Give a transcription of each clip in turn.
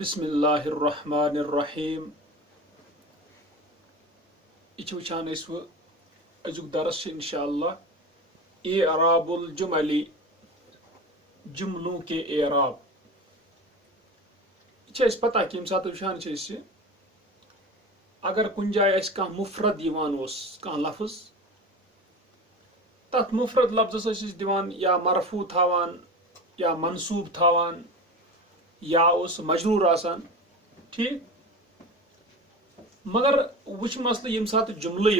بسم اللہ الرحمن الرحیم یہ وچھان ازیک درس انشاءاللہ اعراب الجمل جملوں کے اعراب یہ پتہ کہ سات وچھان اگر کن جائے کان مفرد کان لفظ تت مفرد لفظس دیوان یا مرفوع تھاوان یا منصوب تھاوان یا اس مجرور آسان ٹھیک مگر وچ مسئلہ یم سات جملہ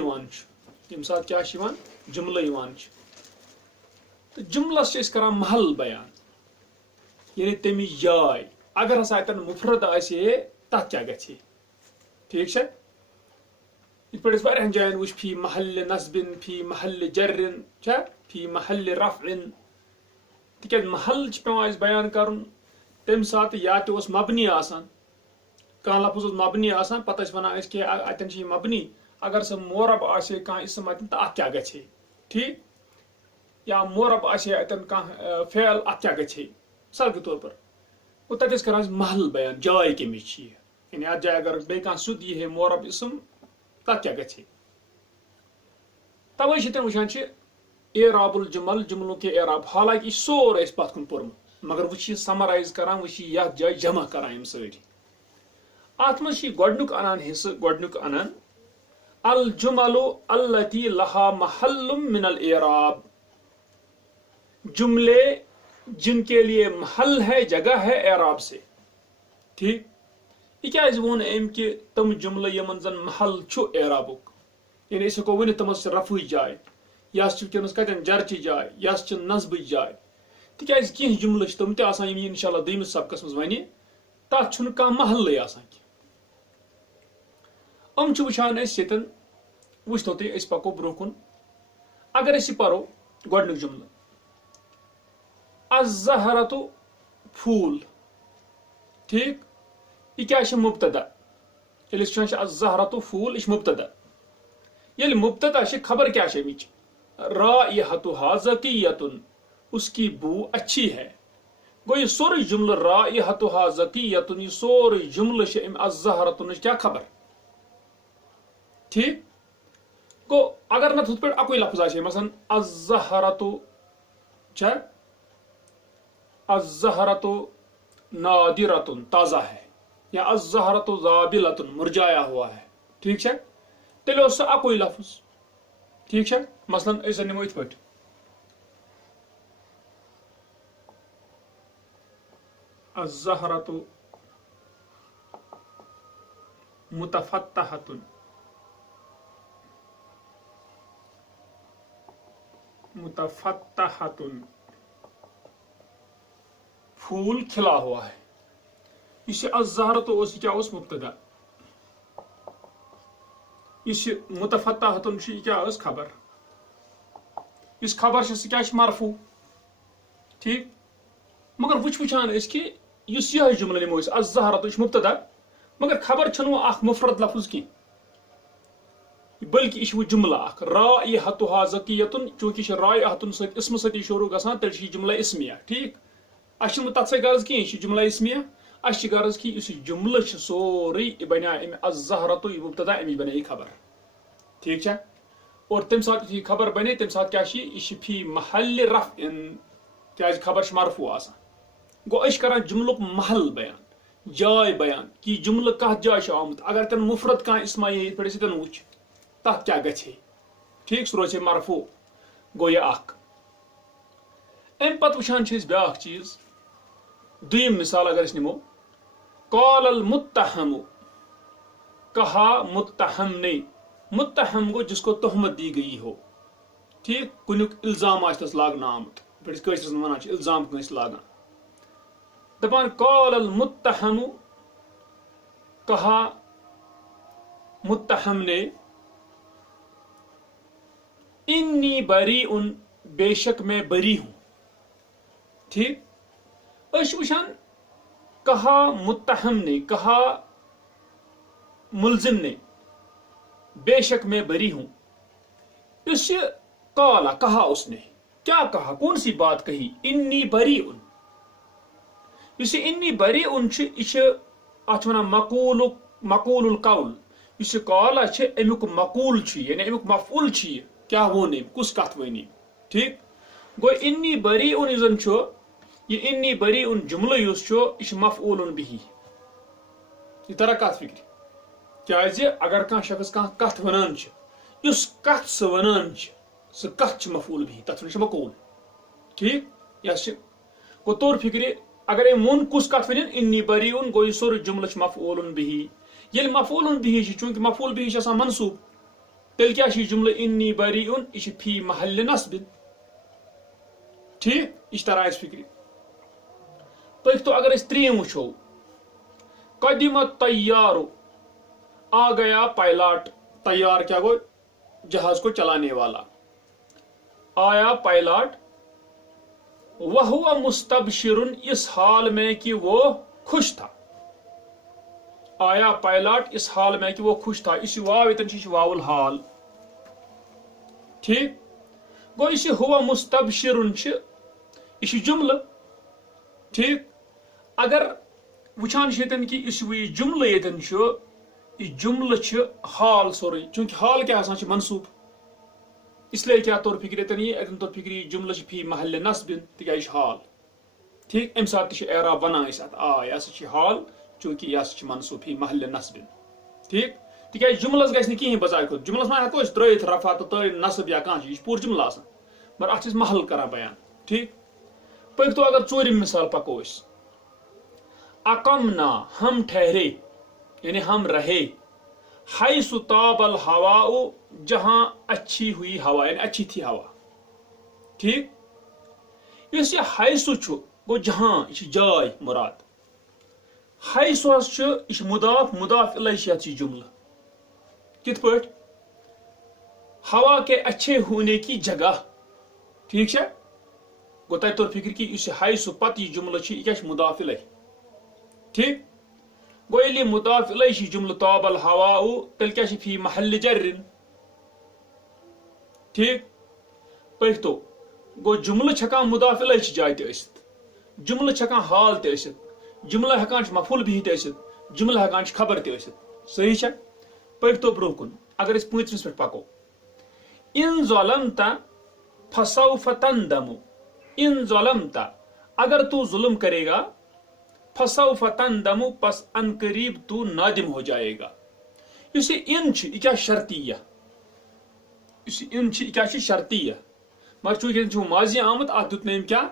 یم سات کیا جملہ تو جملس کران محل بیان یعنی تمی جائے اگر ہسا اتن مفرد آسے تت کیا گژھِ ٹھیک ہے یہ پہ واریاہن جائن وچ فی محل نصب فی محل جر فی محل رفع تک محل پیوان بیان کرن تم سات یا تو مبنی آسان کان لفظ مبنی آسان پتہ ونان کہ اتن یہ مبنی اگر سہ مورب آسے کان اسم اتن تو ات کیا گژھِ ٹھیک یا مورب آسے اتن کان فعل ات کیا گژھِ مثال کے طور پر وہ تت کران محل بیان جائے کمچ یعنی ات جائے اگر بی کان سیود یہ مورب اسم تت کیا گژھِ توے تم وچھان اعراب الجمل جملوں کے اعراب حالانکہ یہ سورے پت کن پورمت مگر وہ سمرائز کران وہ یت جائے جمع کران یم ساری ات مز گۄڈنیُک انان حصہ گۄڈنیُک انان الجمل التی لها محل من الاعراب جملے جن کے لیے محل ہے جگہ ہے اعراب سے ٹھیک یہ کیا ون ام کہ تم جملہ یمن زن محل چھو اعرابک یعنی اس کو ون تمس رفعی جائے یا ونکس کتن جرچی جائے یا نصبچ جائے تکیاز کی جملہ تم تہ آسان یم انشاءاللہ دویمس سبقس مز ونہ تات چھن کانٛہہ محلے آسان ام چھ وچھان یتن وچھتو تُہۍ أسۍ پکو برونٛہہ کُن اگر أسۍ یہِ پرو گۄڈنیُک جملہٕ الزہرۃ پھول ٹھیک یہ کیا چھ مبتدا ییٚلہِ أسۍ وچھان الزہرۃ پھول یہ چھ مبتدا ییٚلہِ مبتدا چھ خبر کیا چھ امچ رائحتها زکیۃ اس کی بو اچھی ہے گو یہ سورے جملہ رائحتها زکیۃ یہ سورے جملہ چھ ام الزہرۃ کیا خبر ٹھیک گو اگر نہ ہتھ پہ اکوئی لفظ آئے مثلا الزہرۃ الزہرۃ نادرۃ تازہ ہے یا الزہرۃ زابلۃ مرجایا ہوا ہے ٹھیک ہے تیل اس اکوئی لفظ ٹھیک ہے مثلا اس نمو ات پہ الزہرۃ متفتحۃ متفتحۃ پھول کھلا ہوا ہے اس الزہرۃ کیا مبتدا اس متفتحۃ کیا خبر اس خبر کیا مرفوع ٹھیک مگر وچھان کہ یہ جملہ نمو الزہرۃ مبتدا مگر خبر چھنو اخ مفرد لفظ کی بلکہ یہ جملہ اخ رائحتها زکیۃ چونکہ رائحتن ست اسم ستی شروع گژھان تیل جملہ اسمیہ ٹھیک اس تت سی غرض کی جملہ اسمیہ اس غرض کی اس جملہ سوری بنیا ام الزہرۃ مبتدا امی بنے خبر ٹھیک ہے اور تم سات یہ خبر بنے تم سات کیا یہ فی محل رفع تیاز خبر مرفوع آسان گو اس کران جملک محل بیان جائے بیان کہ جملہ کت جائے آمت اگر تن مفرد کان اسما یہ پہ تن وچ تت کیا گژھِ ٹھیک سہ روزِ مرفوع گو یہ اخ ام پتہ وچھان بیاکھ چیز دویم مثال اگر اس نمو قال المتہم کہا متہم نے متہم گو جس کو تہمت دی گئی ہو ٹھیک کنیک الزام آس لاگنا آمت پھر ونان الزام کنس لاگان دپان قال المتہم کہا متہم نے انی بریء بے شک میں بری ہوں ٹھیک اس وچھان کہا متہم نے کہا ملزم نے بے شک میں بری ہوں اس قالا کہا اس نے کیا کہا کون سی بات کہی انی بریء اس انی بریء یہ ات مقول القول اس قال امیک مقول یعنی امیک مفعول کیا وون کس کت ون ٹھیک گو انی بری ان زن یہ انی بری ان جملہ یہ مفعول بہ یہ طرح کت فکر کیازِ اگر کانٛہہ شخص کانٛہہ کتھ ونان یس کتھ سہ ونان سہ کتھ مفعول بہ تتھ ون مقول ٹھیک یس گو طور فکر اگر وون کس کت ون انی بری ان گو یہ سورُے جملہ مفعول بہ ییٚلہِ مفعول بہ چونکہ مفعول بہ آسان منصوب تیٚلہِ کیٛاہ چھُ یہِ جملہ انی بری ان یہ فی محل نصب ٹھیک یہ تران اس فکر پٔکتو اگر أسۍ ترٛیٚیِم وٕچھو قدم الطیار آ گیا پائلاٹ تیار کیا گو جہاز کو چلانے والا آیا پائلاٹ وہ مستبشر اس حال میں کہ وہ خوش تھا آیا پائلاٹ اس حال میں کہ وہ خوش تھا اس واو اتن واو الحال ٹھیک گو اس ہوا مستبشر یہ جملہ ٹھیک اگر وچان یتن کہ اس جملہ یتن یہ جملہ حال سوری چونکہ حال کیا آسان منصوب اس لیے کیا طور فکر اتن طور فکر یہ جملہ فی محل نصب تک حال ٹھیک ام سات اعراب ونان ات آ یہ ہسا حال چونکہ یہ ہسا منصوب فی محل نصب ٹھیک تک جملس گھس کہیں بظاہر خود جملس ما ہیکو ترٲیِتھ رفع تو ترٲیِتھ نصب یا کانٛہہ چیٖز یہ پوٗرٕ جملہ آسان مگر اتھ محل کران بیان ٹھیک پٔکتو اگر ژوٗرِم مثال پکو أسۍ اقمنا ہم ٹھہرے یعنی ہم رہے حیث طاب الہواء جہاں اچھی ہوئی ہوا یعنی اچھی تھی ہوا ٹھیک اس یہ حیث گو جہاں یہ جائے مراد حیث یہ مضاف الیہ جملہ کت پٲٹھۍ ہوا کے اچھے ہونے کی جگہ ٹھیک ہے گو تتہِ طور فکر کہ اس حیث پتہ یہ جملہ یہ مضاف الیہ ٹھیک گو ییٚلہِ مضاف الیہ جملہ طاب الہواء تیٚلہِ کیٛاہ چھِ فی محل جر ٹھیک پٔکتو گو جملہ ہٮ۪کان مضاف الیہ جایہِ تہِ ٲسِتھ جملہ ہٮ۪کان حال تہِ ٲسِتھ جملہ ہٮ۪کان مفعول بہ تہِ ٲسِتھ جملہ ہٮ۪کان خبر تہِ ٲسِتھ صحیح چھا پٔکتو برونٛہہ کُن اگر أسۍ پٲنٛژمِس پٮ۪ٹھ پکو ان ظلمت فسوف تندم ان ظلمت اگر تو ظلم کرے گا فسوف تندم پس ان قریب تو نادم ہو جائے گا اس ان یہ کیا شرطیہ اس ان یہ کیا شرطیہ مگر چونکہ ماضی آمت ات دیت نیم کیا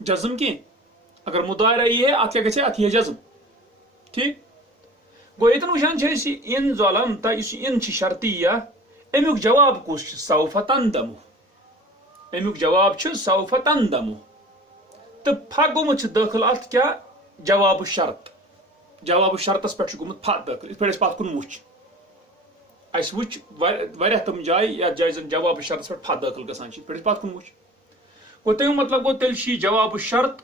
جزم کی اگر مضارع یہ ہے ات کیا گژھِ ات یہ جزم ٹھیک گو یتن وچھان چھ ان ظلمت اس ان شرطیہ امیک جواب کس سوف تندم امیک جواب سوف تندم تو پھا گومت داخل ات کیا جواب شرط جواب شرطس پہ گومت پھا داخل اس پہ پت کن وچ اس وچ واریاہ تم جائے یتھ جائے زن جواب شرطس پہ پھا داخل گژھان پہ پت کن وچ گو تمیک مطلب گو تیل چھ جواب شرط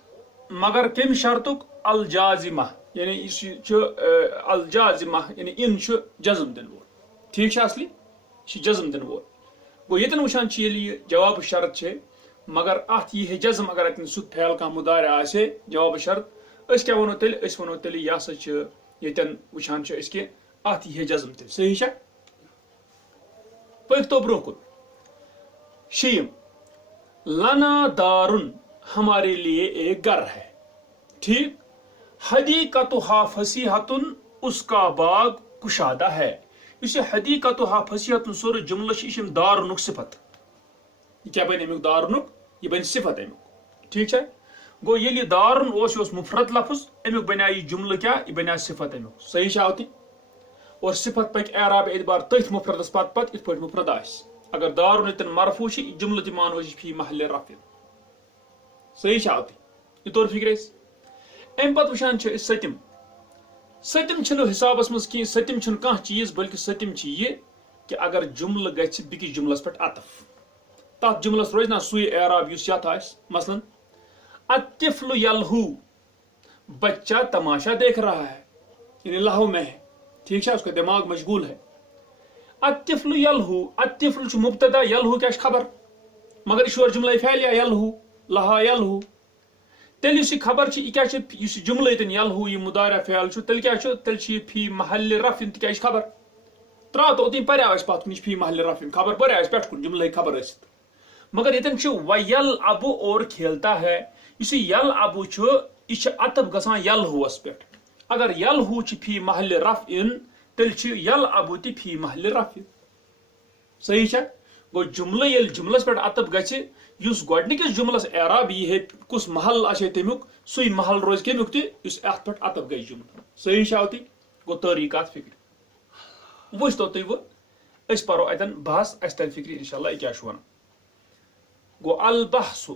مگر کم شرطک الجازمہ یعنی الجازمہ یعنی ان جزم دن وول ٹھیک ہے اصلی یہ جزم دن وول گو یتن وچھان یہ جواب شرط مگر ات یہ جزم اگر اتن سہ پھیل کھانا مضارع آسے جواب شرط اس کیا ونو تیل یہ ہسا یتن وچھان کہ ات یہ جزم تیل صحیح ہے پٔکتو برونٛہہ کُن شیٚیِم لنا دارن ہمارے لیے ایک گھر ہے ٹھیک حدیقتها فصیحۃ اس کا باغ کشادہ ہے اس حدیقتها فصیحۃ سورُے جملہ یہ دارنک صفت یہ کیا بن امیک دارنک یہ بن صفت امیک ٹھیک ہے گو ییٚلہِ دارن اس مفرد لفظ امیک بنیا یہ جملہ کیا یہ بنیا صفت امیک صحیح ہے آتی اور صفت پک اعراب اعتبار تٔتھۍ مفردس پت پت یتھ پٲٹھۍ مفرد آسہِ اگر دارن یتن مرفوع جملہ تہِ مانو فی محل رفع صحیح ہے آتی یہ طور فکر ام پتہ وچھان ستم چھنہٕ حسابس مز کینٛہہ ستم چھنہٕ کانٛہہ چیز بلکہ ستم یہ کہ اگر جملہ گژھِ بیٚکِس جملس پٮ۪ٹھ عطف تتھ جملس روزِ نا سُے اعراب یُس یتھ آسہِ مثلاً الطفل یلہو بچہ تماشا دیکھ رہا ہے یعنی لہو میں ہے ٹھیک ہے اس کا دماغ مشغول ہے الطفل یلہو الطفل مبتدا یلہو کیا خبر مگر یہ جملہ فعلیہ یلہو لہا یلہو تیل اس خبر یہ جملہ یتن یلہو یہ مدارع فعل تیل کیا تیل فی محل رفع تک خبر ترا تو اوتن پریو اس پات کن فی محل رفع خبر پریو اس پٹ کن جملہ خبر اس مگر یتن ویل ابو اور کھیلتا ہے اس یل ابو یہ عطف گسان یلہوس پہ اگر یلہو فی محل رفع تیل یل ابو تہ فی محل رفع صحیح چھا گو جملہ یل جملس پہ عطف گھس گۄڈنِکِس جملس اعراب یہ کس محل آسے تمیک سی محل روز کمیک تہ اس ات پہ عطف گئی جملہ صحیح چھا تی گو طریقات فکر وچھ تو تھی اس پرو اتن بحث اس تل فکر انشاءاللہ کیا ون گو البحث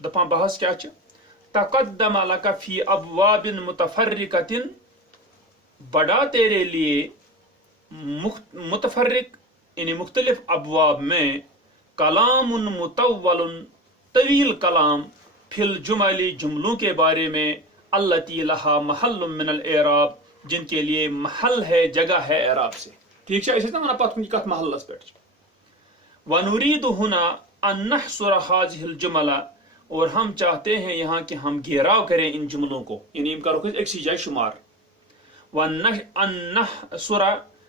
دپان بحث کیا تقدم لك فی ابواب متفرقۃ بڑا تیرے لیے متفرق یعنی مختلف ابواب میں کلام مطول طویل کلام فی الجمل جملوں کے بارے میں التی لہا محل من الاعراب جن کے لیے محل ہے جگہ ہے اعراب سے ٹھیک ہے اسے نا پتہ کت محلس پہ ونريد هنا ان نحصر هذه الجملہ اور ہم چاہتے ہیں یہاں کہ ہم گھیراؤ کریں ان جملوں کو یعنی ان کرو ایک سی جائے شمار ان نحصر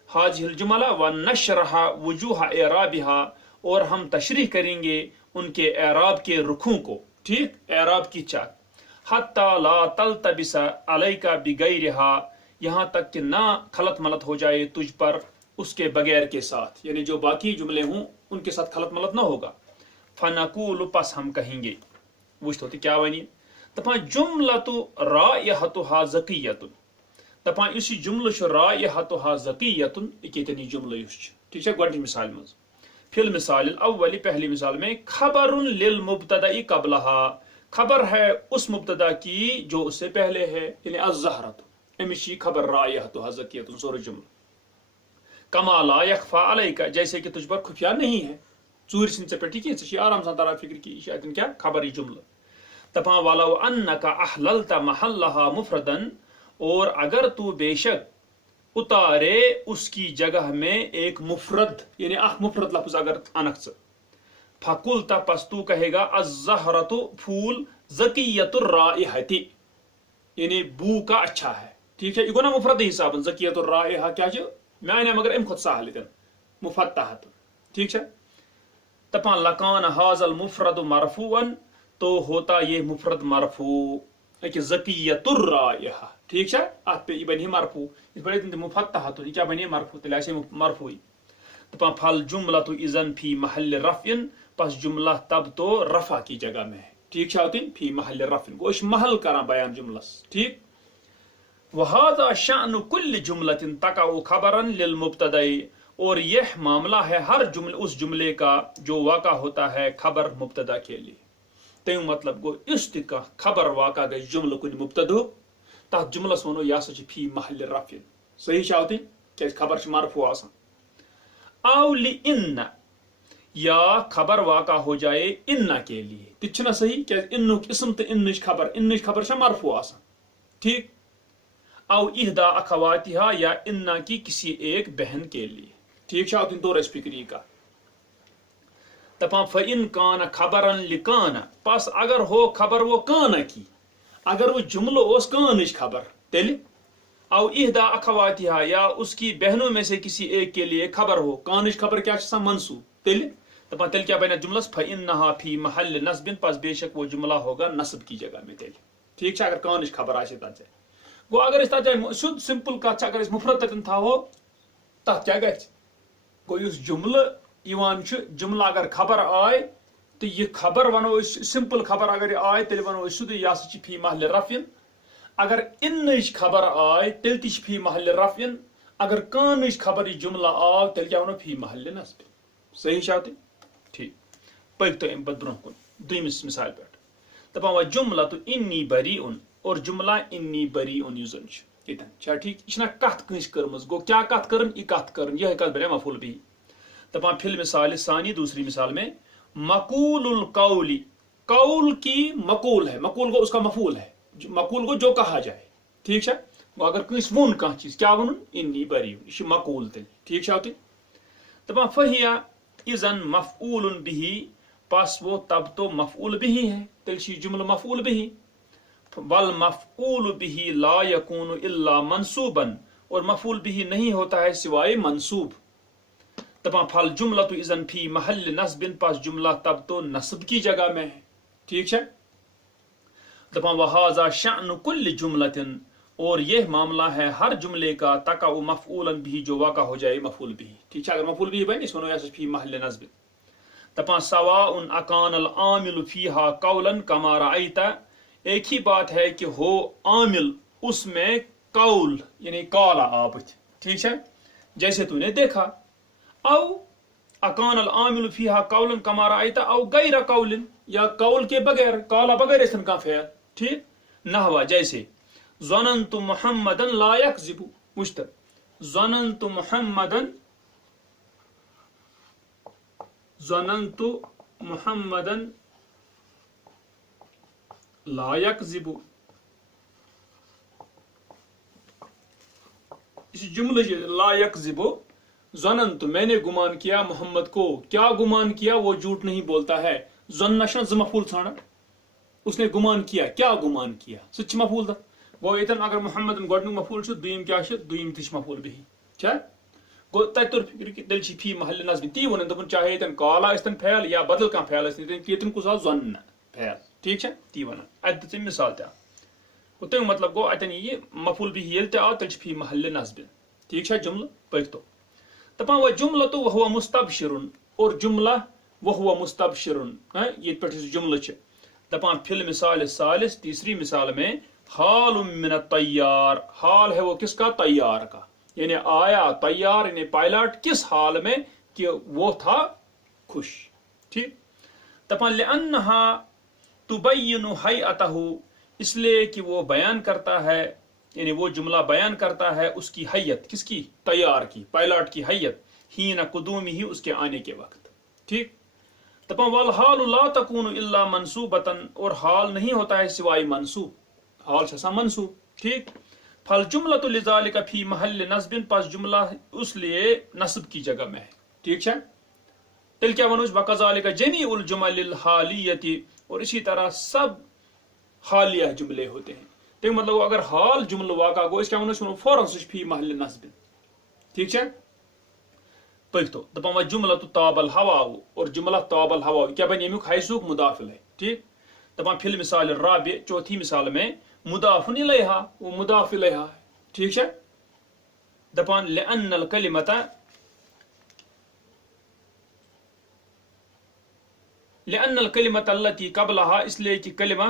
هذه الجملہ ونشرح وجوہ اعرابها اور ہم تشریح کریں گے ان کے اعراب کے رخوں کو ٹھیک اعراب کی چاک حتی لا تلتبس علیک بغیرها یہاں تک کہ نہ خلط ملط ہو جائے تجھ پر اس کے بغیر کے ساتھ یعنی جو باقی جملے ہوں ان کے ساتھ خلط ملط نہ ہوگا فنقول پس ہم کہیں گے وچھ تو کیا ونی دپان جملۃ رائحتها زکیۃ دپان اس جملہ رائحتها زکیۃ اکیتنی جملہ اس ٹھیک ہے گۄڈنچ مثال مز فی المثال الاول پہلی مثال میں خبر للمبتدا قبلها خبر ہے اس مبتدا کی جو اس سے پہلے ہے یعنی الزہرۃ امشی خبر رائحتها زکیۃ سور جملہ کما لا یخفى علیک جیسے کہ تجھ پر خفیہ نہیں ہے ژور سن پہ ٹھیک ہے آرام سان ترا فکر کی یہ کیا خبری جملہ تپاں ولو انک احللت محلها مفردا اور اگر تو بے شک اتارے اس کی جگہ میں ایک مفرد یعنی اخ مفرد لفظ اگر انک فقلت پس تو کہے گا الزہرۃ پھول زکیۃ الرائحۃ یعنی بو کا اچھا ہے ٹھیک ہے یہ گو نا مفرد حساب زکیۃ الرائحہ کیا معنی مگر ام خود سہل مفتحۃ ٹھیک ہے تپاں لکان ھذا المفرد مرفوعا تو ہوتا یہ مفرد مرفوع کہ زکیۃ الرائحہ ٹھیک ہے ات پہ یہ بنی مرفوع اس پر مفتحۃ یہ کیا بنی مرفوع تیل ایسے مرفوع دپاں پھل جملۃ اذن فی محل رفع پس جملہ تب تو رفع کی جگہ میں ہے ٹھیک ہے فی محل رفع گو اس محل کران بیان جملس ٹھیک وهذا شأن كل جملة تقع خبرا للمبتدا اور یہ معاملہ ہے ہر جملے اس جملے کا جو واقع ہوتا ہے خبر مبتدا کے لیے تم مطلب گو اس کا خبر واقع گئی جملہ کن مبتدا تات جملس ونو یہ سا فی محل رفع صحیح چاہتے کہ خبر مرفوع آسان او لئن یا خبر واقع ہو جائے ان کے لیے تچنا صحیح کہ انک اسم تو انش خبر مرفوع آسان ٹھیک او احدا اخواتها یا ان کی کسی ایک بہن کے لیے ٹھیک ہے دور اس فکری کا تپاں فإن کان خبرا لکان پس اگر ہو خبر وہ کان کی اگر وہ جملہ اس کانش خبر تیل او احدا اخواتها یا اس کی بہنوں میں سے کسی ایک کے لیے خبر ہو کانش خبر کیا چھ منصوب تیل تپاں تیل کیا بنا جملس فإنها فی محل نصب پس بے شک وہ جملہ ہوگا نصب کی جگہ میں تیل ٹھیک ہے اگر کانش خبر آسے تات گو اگر اس تات شد سمپل کت اگر اس مفرد تتن تھاو تات کیا گژھِ گو اس جملہ ایوان جملہ اگر خبر آئے تو یہ خبر ونو سمپل خبر اگر آئے تیل ونو سیدھے یہ فی محل رفع اگر انش خبر آئے تیل تہ فی محل رفع اگر کانش خبر یہ جملہ آو تیل کیا ونو فی محل نصب صحیح شاتے ٹھیک پک تو ام پتہ برہ کن دویمس مثال پہ دپان و جملہ تو انی بریء اور جملہ انی بریء یوزن یہ ٹھیک یہ کت کنس کرمز گو کیا کت کرن یہ کت کرن یہ کت بنے مفعول بھی دپان فی المثال ثانی دوسری مثال میں مقول القول قول کی مقول ہے مقول کو اس کا مفعول ہے مقول کو جو کہا جائے ٹھیک ہے اگر کنس ون کھانا چیز کیا ون انی بریء یہ مقول تیل ٹھیک ہے دپان فہی اذن مفعول به پس وہ تب تو مفعول به ہے تیل جملہ مفعول به والمفعول به لا يكون الا منصوبا اور مفعول به نہیں ہوتا ہے سوائے منصوب. دپان پھل جملۃ اذن فی محل نصب پس جملہ تب تو نصب کی جگہ میں ہے. ٹھیک ہے. دپان وہذا شأن کل جملۃ اور یہ معاملہ ہے ہر جملے کا تقع مفعولا به جو واقع ہو جائے مفعول به. ٹھیک ہے. اگر مفعول به بنے اس کو نویس فی محل نصب. دپان سواء اکان العامل فیها قولا کما رأیت ایک ہی بات ہے کہ ہو عامل اس میں قول یعنی کالا آبت. ٹھیک ہے. جیسے تو نے دیکھا. او اکان العامل فیها قولا کما رأیت او غیر قول یا قول کے بغیر کالا بغیر اس کا فعل. ٹھیک. نحو جیسے ظننت محمدا لا یکذب مشتر ظننت محمدا لا یکذب. اس جملے لا یکذب ظننت میں نے گمان کیا محمد کو. کیا گمان کیا؟ وہ جھوٹ نہیں بولتا ہے. ظن ز مفعول ژھانڈا اس نے گمان کیا. کیا گمان کیا؟ سچ مفعول تھا. گو یتن اگر محمد گۄڈنیُک مفعول چھُ دویِم کیا چھُ؟ دویِم تہِ چھُ مفعول بِہی. چھا گو تتہِ توٚر فکر کہ تیٚلہِ چھِ فی محل نصب. تی ووٚنن دوٚپُن چاہے یتن کالا ٲسۍتن فعل یا بدل کانٛہہ فعل ٲسۍتن یتن کُس آو ظن فعل. ٹھیک چھا. تی ونان اتہِ دِژ أمۍ مثال تہِ اکھ. گوٚو تمیُک مطلب گوٚو اتن یہِ مفعول بِہی ییٚلہِ تہِ آو تیٚلہِ چھُ فی محل نصب. ٹھیک چھا. جملہٕ پٔکۍتو. دپان وہ جملۃ وہو مستبشر اور جملہ وہو مستبشر. یہ پہ جملہ چھ دپان فی المثال الثالث تیسری مثال میں حال من الطیار. حال ہے وہ کس کا؟ طیار کا. یعنی آیا طیار یعنی پائلٹ کس حال میں کہ وہ تھا خوش. ٹھیک. دپان لأنہا تبین حیئتہ اس لیے کہ وہ بیان کرتا ہے یعنی وہ جملہ بیان کرتا ہے اس کی حیت. کس کی؟ طیار کی پائلٹ کی حیت. حین قدومہ ہی اس کے آنے کے وقت. ٹھیک. دپان والحال لا تکون الا منصوبتا اور حال نہیں ہوتا ہے سوائے منصوب. حال چھسا منصوب. ٹھیک. فالجملۃ لذالک فی محل نصب پس جملہ اس لیے نصب کی جگہ میں ہے. ٹھیک ہے. تیل کیا ونوش وکذالک جمیع الجمل الحالیۃ اور اسی طرح سب حالیہ جملے ہوتے ہیں. تو مطلب اگر حال جملہ واقع گو اس کیا ونوش فوراً سہ فی محل نصب. ٹھیک ہے. پٔکۍتو. دپان وہ جملہ طاب الہوا اور جملہ طاب الہوا کیا بنے امیک حیثوک مدافل ہے. ٹھیک. دپان فی المثال الرابع چوتھی مثال میں مضاف الیہا وہ مضاف الیہا. ٹھیک ہے. دپان لأن الکلمۃ التي قبلها اس لیے کہ کلمہ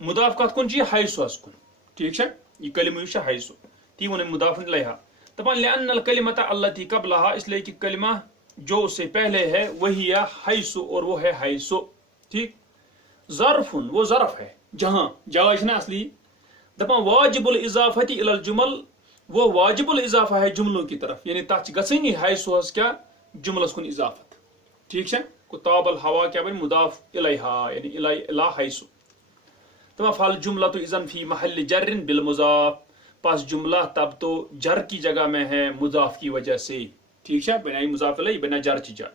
مضاف کت کن چھ حیث اس کن. ٹھیک ہے. یہ کلمہ یہ حیث تی ون مضاف الیہا. دپان لأن الکلمۃ التي قبلها اس لیے کہ کلمہ جو اس سے پہلے ہے وہی ہے حیث اور وہ ہے حیث. ٹھیک. ظرف وہ ظرف ہے جہاں جگہ چھنا اصلی. دپان واجب الاضافۃ الی الجمل وہ واجب الاضافہ ہے جملوں کی طرف یعنی تاتھ گژھنی حیث کیا جملس کن اضافت. ٹھیک ہے. کو طاب الہوا کیا بن مضاف الیہا یعنی الی حیث. دپان فالجملۃ اذن فی محل جر بالمضاف پس جملہ تب تو جر کی جگہ میں ہے مضاف کی وجہ سے. ٹھیک ہے. بنا مضاف الیہ بنا جر کی جا.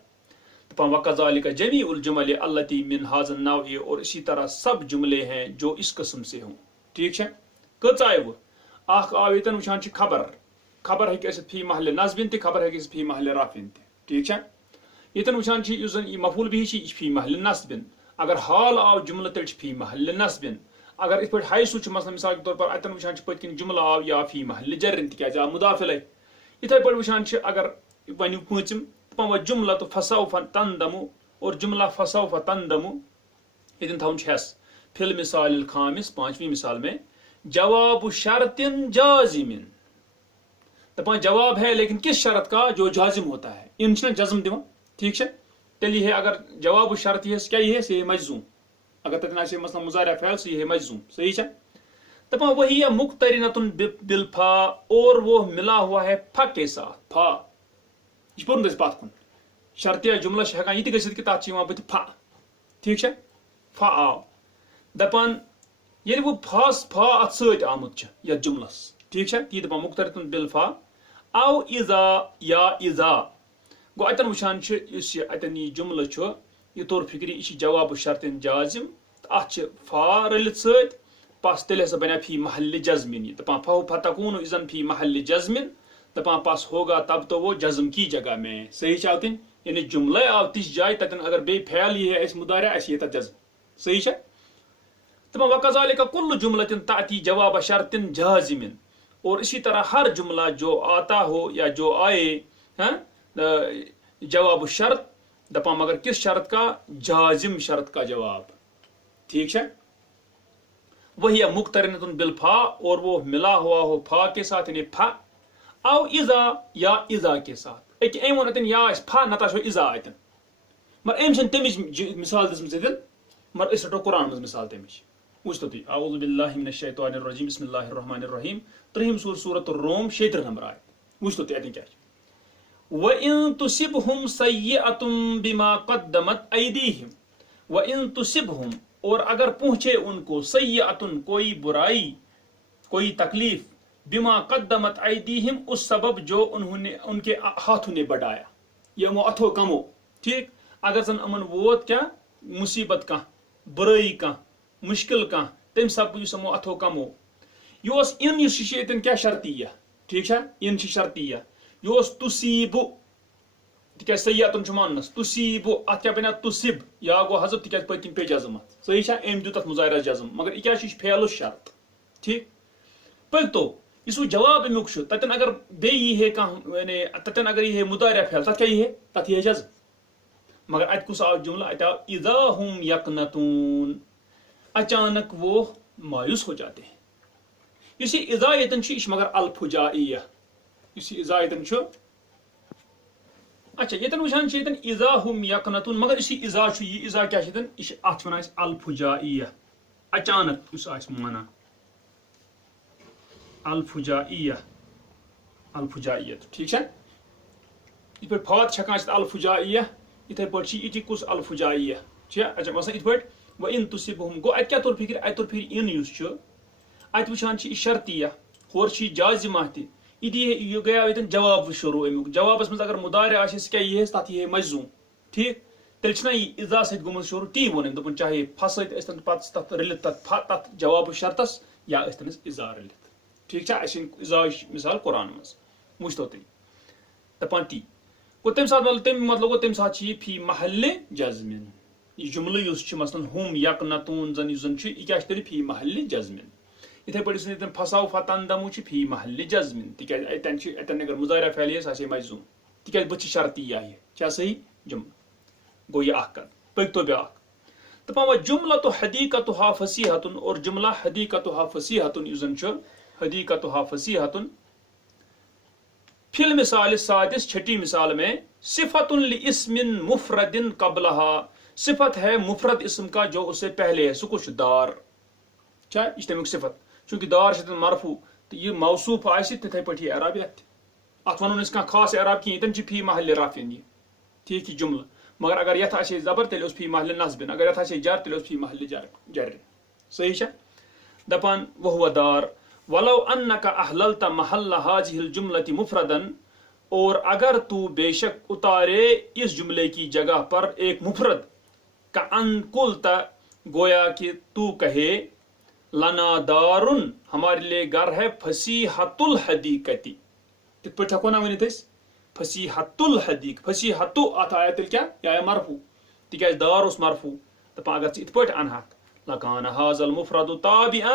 وکذالک جمیع الجمل التی من ھذا النوع اور اسی طرح سب جملے ہیں جو اس قسم سے ہوں. ٹھیک ہے. کچھ آئے وہ اخ آو یتن وچھان چھ خبر. خبر ہے کہ فی محل نصب تہ خبر ہے کہ فی محل رفع تہ. ٹھیک ہے. یتن وچھان چھ یس زن مفعول به چھ فی محل نصب. اگر حال آو جملہ تیل فی محل نصب. اگر اس پہ حیث چھ مثلا مثال کے طور پر اتن وچھان چھ پت کن جملہ آو یا فی محل جر تکیاز آو مضاف الیہ. اتھے پہ وچھان چھ اگر ونیو پونچم جملہ تو فسوف تندم اور جملہ فسوف تندم یتن تھاون چھس فی المثال الخامس پانچویں مثال میں جواب شرط جازم. دپان جواب ہے لیکن کس شرط کا؟ جو جازم ہوتا ہے. ان چھنا جزم دیوان. ٹھیک ہے. تیلی ہے اگر جواب شرط یہ کیا یہ ہے مجزوم. اگر تتنا سے مثلا مضارع فعل سے یہ ہے مجزوم. صحیح ہے. دپان وہی ہے مقترنۃ بالفا اور وہ ملا ہوا ہے فا کے ساتھ. فا یہ پورن دس بات کن شرطیہ جملہ ہکان یہ گھت کہ تک بت فا. ٹھیک ہے. فا آو دپان یل وہ فا ات ست آمت یتھ جملس. ٹھیک ہے. یہ دپان مقترنۃ بالفا او اذا یا اذا گو اتن وچھان اس اتن یہ جملہ یہ طور فکری یہ جواب شرط جازم ات فا رلت ست پس تیل ہسا بنا فی محل جزمن یہ دپان فتکون اذن فی محل جزمن دپان پس ہوگا تب تو وہ جزم کی جگہ میں صحیح چاہتن یعنی جملہ آو تس جائے تتن اگر بے پھیل یہ ہے اس مضارع اس یہ جزم صحیح ہے دپان وکذالک کل جملۃ تأتی جواب شرط جازم اور اسی طرح ہر جملہ جو آتا ہو یا جو آئے جواب شرط دپان مگر کس شرط کا جازم شرط کا جواب ٹھیک ہے وہی مقترنۃ بالفا اور وہ ملا ہوا ہو فا کے ساتھ یعنی فا او اذا یا اذا کے ساتھ ایک ایم ونتن یا اس فا نتا شو اذا اتن مر ایم چھن تمچ مثال دس مزدن مر اس رٹو قرآن مز مثال تمچ وچھتو تی اعوذ باللہ من الشیطان الرجیم بسم اللہ الرحمن الرحیم ترہم سورۃ الروم 76 نمبر آیت وچھتو تی اتن کیا وَإِن تُصِبْهُمْ سَيِّئَةٌ بِمَا قَدَّمَتْ أَيْدِيهِمْ وَإِن تُصِبْهُمْ اور اگر پہنچے ان کو سیئۃ کوئی برائی کوئی تکلیف بما قدمت ایدیہم اس سبب جو انہوں نے ان کے ہاتھوں نے بڑھایا یہ مو اتھو کمو ٹھیک اگر زن امن ووت کیا مصیبت کا برائی کا مشکل کا تم سب یس مو اتھو کمو یہ ان یہ شیطن کیا شرطیہ ٹھیک ہے ان شرطیہ یہ تصیب تک سیئتن مانس تصیب ات کیا بنا تصب یا گو حضرت تک پتن پہ جزمت صحیح ام دیت مظاہرہ جزم مگر یہ کیا فعل شرط ٹھیک پلتو اس جواب امیک تتن اگر بیہ یعنی تتن اگر یہ مضارع فعل تک کیا یہ تت یہ جزم مگر ات کس آو جملہ ات آو اذا ہم یقنطون اچانک وہ مایوس ہو جاتے ہیں اسی اذا یتن یہ مگر الفجائیہ اسی اذا یتن اچھا یتن وچان یتن اذا ہم یقنطون مگر اسی اذا یہ اذا کیا یتن یہ ات ونان الفجائیہ اچانک اس آس مانا الفجائیہ الفجائیہ ٹھیک ہے یہ پہ فات چھکان الفجائیہ اتھے پہ یہ کس الفجائیہ اچھا مثلا ات پہ وَإِن تُصِبْهُمْ گو ات کیا طور فکر ات طور فکر ان یس ات وچان یہ شرطیہ ہور جازمہ تہ یہ گیا یتن جواب شروع امیک جوابس مز اگر مضارع آس کیا یہ تک یہ مجزوم ٹھیک تیل چھنا یہ اذا سۭتۍ گوٚمُت شروع تی ووٚن دپن چاہے فا سۭتۍ ٲسۍتن پتہٕ تتھ رلِتھ تتھ جواب شرطس یا ٲسۍتنس اذا رلِتھ ٹھیک ہے اذا مثال قرآن مز وچھتو تھی دپان تی گو تمہ سات تم مطلب گو تمہ سات یہ فی محل جزمن یہ جملہ اس مثلا ہم یقنطون زن یہ کیا تیل فی محل جزمن اتھے پہ اتن فساو فتندمو فی محل جزمن تکیاز اتن اگر مضارع فعل یہ سہ مجزوم تکیاز بت شرطی یہ کیا صحیح جملہ گو یہ اخ کت پکتو بیاکھ دپان جملۃ حدیقتھا فصیحۃ اور جملہ حدیقتھا فصیحۃ یس زن حدیقتھا فصیحۃ فی المثال السادس چھٹی مثال میں صفت لاسم مفرد قبلها صفت ہے مفرد اسم کا جو اس سے پہلے ہے سکش دار کیا یہ تمیک صفت چونکہ دار مرفوع تو یہ موصوف آسہ تتھے پہ یہ اعراب ات ونو اس خاص اعراب کہیں یتن فی محل رفع یہ ٹھیک یہ جملہ مگر اگر یت آسے زبر تیل اس فی محل نصب اگر یت آسے جر تیل اس فی محل جر صحیح ہے دپان وهو دار ولو انک احللت محل هذه الجملة مفردا اور اگر تو بے شک اتارے اس جملے کی جگہ پر ایک مفرد کا ان قلت گویا کہ تو کہے لنا دارن ہمارے لیے گھر ہے فصیحۃ الحدیقتی کت پہ ہکو نا ونت فصیحۃ الحدیق فصیحۃ ات آیا تیل کیا یا مرفوع تکیاز دار اس مرفوع دپان اگر ثہ ات پہ انہک لکان هذا المفرد تابعا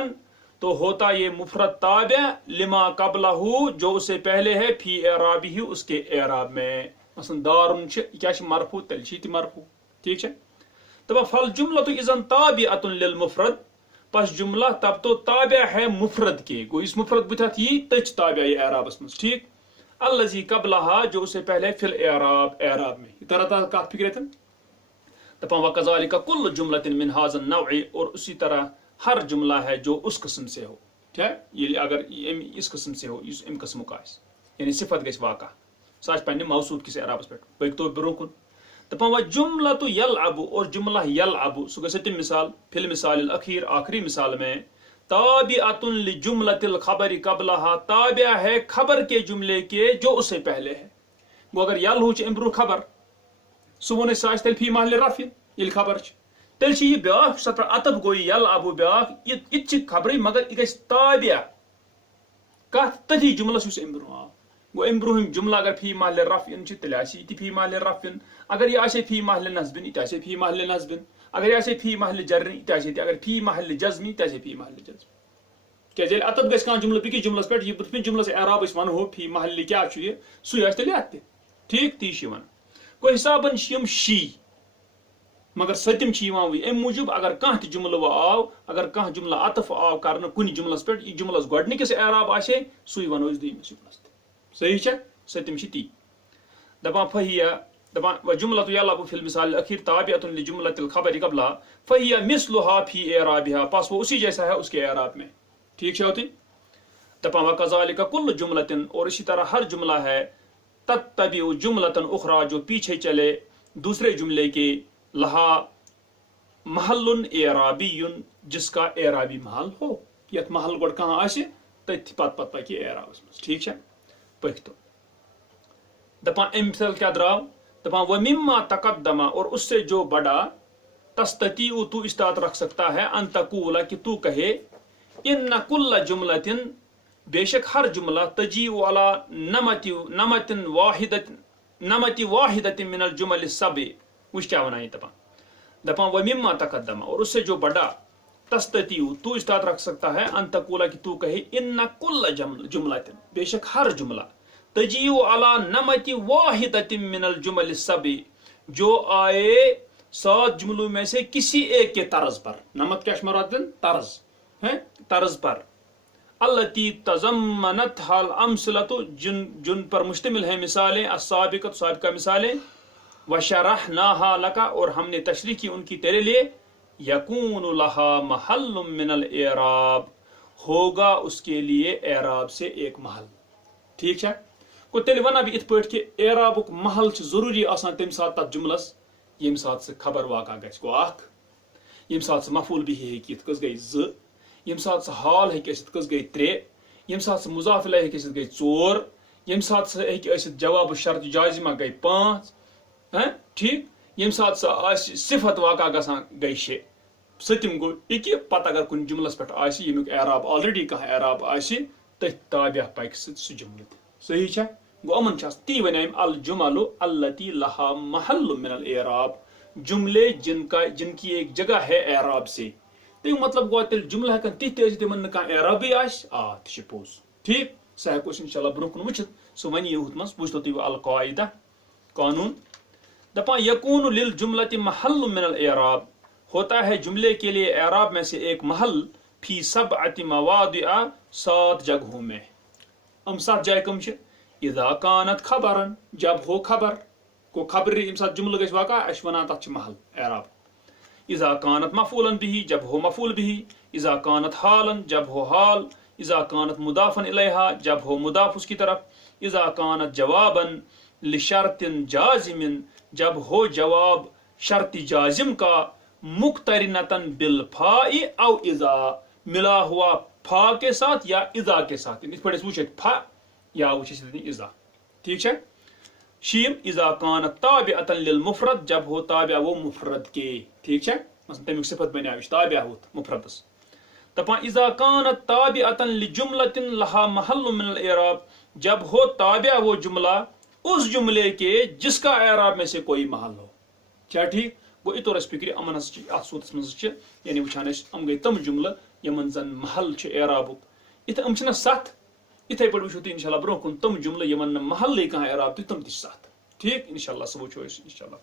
تو ہوتا یہ مفرد تابع لما قبلہ جو اس سے پہلے ہے فی اعرابہ اس کے اعراب میں مثلا دارن کیا مرفوع تیل چھ مرفوع ٹھیک ہے دپان فالجملۃ اذا تابعۃ للمفرد پس جملہ تب تو تابع ہے مفرد کے گو اس مفرد بتات یہ تچ تابع یہ اعرابس مز ٹھیک الذی قبلها جو اس سے پہلے فی الاعراب اعراب میں یہ طرح کا فکرتن دپان وکذالک کل جملۃ من هذا النوع اور اسی طرح ہر جملہ ہے جو اس قسم سے ہو ٹھیک ہے یہ اگر اس قسم سے ہو اس ام قسم کا یعنی صفت گژھِ واقع ساش پنہ موصوف کس اعرابس پہ پک تو برکن دپان جملۃ یلعب اور جملہ یلعب سو گژھِ تم مثال فی المثال الاخیر آخری مثال میں تابعۃ لجملۃ الخبر قبلها تابع ہے خبر کے جملے کے جو اس سے پہلے ہے گو اگر یل ہو امبرو خبر سو ون ساش تیل فی محل رفع یہ خبر تیل یہ بیاکھ سط عطب گوئی یل ابو بیاکھ یہ خبر مگر یہ گژھِ تابع کت تھی جملس اس ام برو آو گو ام برہم جملہ اگر فی محل رفع تیل یہ فی محل رفع اگر یہ آسے فی محل نصب یہ آسے فی محل نصب اگر یہ آسے فی محل جر یہ آسے اگر فی محل جزم یہ آسے فی محل جزم کیازِ عطب گژھِ کانٛہہ جملہ بیٚکِس جملس پٮ۪ٹھ یہ بُتھِ جملس اعراب أسۍ ونہو فی محل کیاہ چھُ یہ سُے آسہِ تیٚلہِ اتھ تہِ ٹھیٖک تی چھِ ونان گوٚو حسابن چھِ یِم شی مگر سٔتِم چھِ یِوان وٕنۍ اَمہِ موٗجوٗب اگر کانٛہہ تہِ جملہٕ وۄنۍ آو اگر کانٛہہ جملہ عطف آو کرنہٕ کُنہِ جملس پٮ۪ٹھ یہِ جملس گۄڈنِکِس اعراب آسہِ سُے ونو أسۍ دوٚیمِس جملس تہِ صحیح چھا سٔتِم چھِ تی دپان فہیہ دپان وجملة يلعب في المثال الأخير تابعة لجملة الخبر قبلها فهي مثلها في إعرابها پس وہ اسی جیسا ہے اس کے اعراب میں ٹھیک ہے ہوتی دپان وكذلك كل جملة اور اسی طرح ہر جملہ ہے تتبع جملة أخرى جو پیچھے چلے دوسرے جملے کے لہا محل اعرابی جس کا اعرابی محل ہو یت محل گوڑ کہاں آسے تتھ پت پکی اعرابس مز ٹھیک ہے پکتو دپان ام مثال کیا دراو دپان ومما تقدم اور اس سے جو بڑا تستطیع تو استطاعت رکھ سکتا ہے ان تقول کہ تو کہے ان کل جملۃ بے شک ہر جملہ تجیء علی نمت واحدۃ من الجمل السبع وش کیا ونائیں دپان ومما تقدم اور اس سے جو بڑا تستطیع تو استطاعت رکھ سکتا ہے ان تقول کہ تو کہے ان کل جملۃ بے شک ہر جملہ تجیء علی نمت واحدۃ من الجمل السبع جو آئے 7 جملوں میں سے کسی ایک کے طرز پر نمت کیا مراد طرز ہے طرز پر التی تضمنتها الامثلۃ جن پر مشتمل ہے مثالیں السابقۃ سابقہ مثالیں وشرحناها لك اور ہم نے تشریح کی ان کی تیرے لیے یکون لها محل من الاعراب ہوگا اس کے لیے اعراب سے ایک محل ٹھیک ہے کو تیل ونہ بھی ات پٲٹھۍ کہ اعرابُک محل چھ ضروری آسان تمہِ ساتہٕ تتھ جملس ییٚمہِ ساتہٕ سُہ خبر واقع گژھِ گوٚو اکھ ییٚمہِ ساتہٕ سُہ مفعول بِہی ہیٚکہِ یِتھ کٔژ گٔے 2 ییٚمہِ ساتہٕ سُہ حال ہیٚکہِ ٲسِتھ کٔژ گٔے 3 ییٚمہِ ساتہٕ سُہ مضاف الیہ ہیٚکہِ ٲسِتھ گٔے 4 ییٚمہِ ساتہٕ سُہ ہیٚکہِ ٲسِتھ جواب شرط جازمہ گٔے 5 ٹھیک ییٚمہِ ساتہٕ سُہ آسہِ صفت واقع گژھان گٔے 6 سٔتِم گوٚو یہِ کہِ پتہٕ اگر کُنہِ جملس پٮ۪ٹھ آسہِ ییٚمیُک اعراب آلریڈی کانٛہہ اعراب آسہِ تٔتھۍ تابع پکہِ سُہ جملہٕ تہِ صحیح چھا گو امن تی ونیم الجمل التی لها محل من الاعراب جملے جن کی ایک جگہ ہے اعراب سے تو مطلب گو تیل جملہ ہکن تھی تمن کان اعرابی آس تہ پوز ٹھیک سہ ہیکو انشاءاللہ برو کن وچھت سو ون یہ مز وچھتو تھی القاعدہ قانون دپان یکون للجملۃ محل من الاعراب ہوتا ہے جملے کے لیے اعراب میں سے ایک محل فی 7 مواضع 7 جگہوں میں 7 جائے کم چھ اذا كانت خبرا جب ہو خبر کو خبر یم سات جملہ گژھِ واقع اش ونان تتھ چھ محل اعراب اذا كانت مفعولا به جب ہو مفعول به اذا كانت حالا جب ہو حال اذا كانت مضافا الیہا جب ہو مضاف اس کی طرف اذا كانت جوابا لشرط جازم جب ہو جواب شرط جازم کا مقترنتا بالفاء او اذا ملا ہوا فا کے ساتھ یا اذا کے ساتھ اس پر وچھت فا یا وچھت اذا ٹھیک ہے شیم اذا كانت تابعة للمفرد جب ہو تابع وہ مفرد کے ٹھیک ہے مثلا تمیک صفت بنیا تابع ہوت مفردس دپان اذا كانت تابعة لجملة لها محل من الاعراب جب ہو تابع وہ جملہ اس جملے کے جس کا اعراب میں سے کوئی محل ہو کیا ٹھیک گو اتور اس فکر امن ات صورت مز یعنی وچھان ام گئی تم جملہ یمن زن محل اعرابک ام چھنا 7 اتھے پہ وچھو انشاءاللہ برو کن تم جملہ یمن محل کھانا اعراب تم تہ 7 ٹھیک انشاءاللہ سہ وچھو انشاءاللہ